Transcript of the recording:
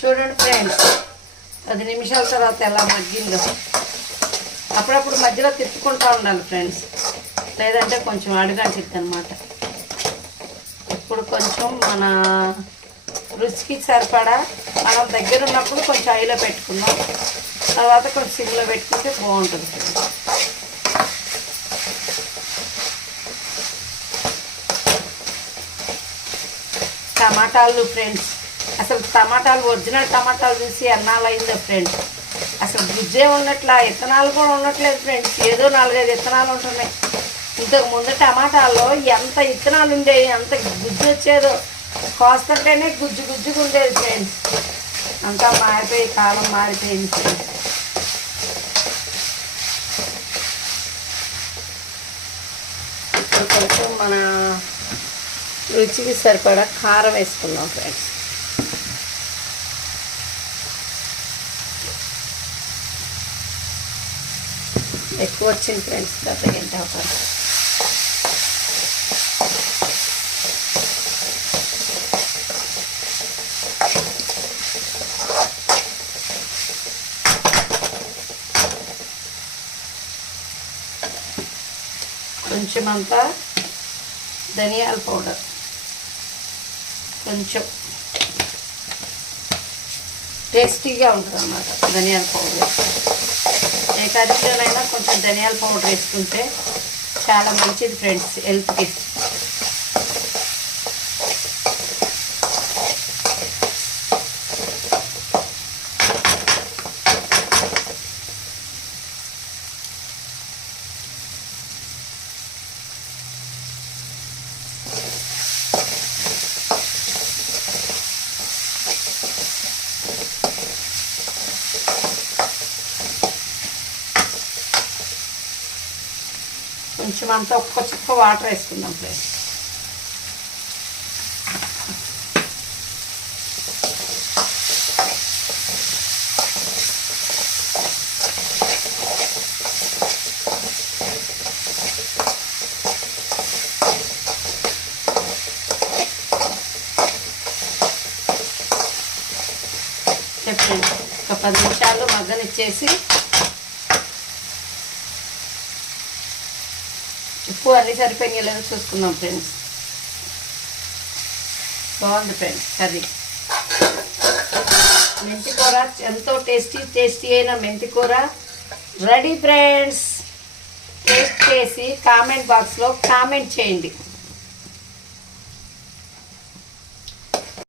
చూడండి ఫ్రెండ్స్, 10 నిమిషాల తర్వాత ఎలా మగ్గిందో. అప్పుడప్పుడు మధ్యలో తిప్పుకుంటూ ఉండాలి ఫ్రెండ్స్, లేదంటే కొంచెం అడుగంటిద్ది అనమాట. ఇప్పుడు కొంచెం మన రుచికి సరిపడా మనం దగ్గర ఉన్నప్పుడు కొంచెం హైలో పెట్టుకుందాం, తర్వాత కొంచెం సిమ్లో పెట్టుకుంటే బాగుంటుంది ఫ్రెండ్స్. టమాటాలు ఫ్రెండ్స్, అసలు టమాటాలు ఒరిజినల్ టమాటాలు చూసి ఎన్నాళ్ళు అయిందో ఫ్రెండ్స్. అసలు గుజ్జే ఉన్నట్ల, ఇత్తనాలు కూడా ఉండట్లేదు ఫ్రెండ్స్. ఏదో 4-5 ఇత్తనాలు ఉంటున్నాయి. ఇంతకు ముందు టమాటాల్లో ఎంత ఇత్తనాలు ఉండేవి, ఎంత గుజ్జు వచ్చేదో. కోస్తుంటేనే గుజ్జుగా ఉండేది ఫ్రెండ్స్. అంతా మారిపోయి, కాలం మారిపోయింది ఫ్రెండ్స్. ఇప్పుడు కొంచెం మన రుచికి సరిపడా కారం వేసుకుందాం ఫ్రెండ్స్. ఎక్కువ వచ్చింది ఫ్రెండ్స్, గత గంట కొంచెం అంతా ధనియాల పౌడర్, కొంచెం టేస్టీగా ఉంటుంది అన్నమాట ధనియాల పౌడర్. ఏ కర్రీలోనైనా కొంచెం ధనియాల పౌడర్ వేసుకుంటే చాలా మంచిది ఫ్రెండ్స్ హెల్త్కి. కొంచెం అంతా ఒక్క చుక్క వాటర్ వేసుకుందాం ఫ్రెండ్స్. ఫ్రెండ్స్ ఒక 10 నిమిషాలు మగ్గనిచ్చేసి ఉప్పు అన్నీ సరిపోయినాయి లేదో చూసుకుందాం ఫ్రెండ్స్. బాగుంది ఫ్రెండ్స్ కర్రీ. మెంతి కూర ఎంతో టేస్టీ అయిన మెంతి కూర రెడీ ఫ్రెండ్స్. టేస్ట్ చేసి కామెంట్ బాక్స్లో కామెంట్ చేయండి.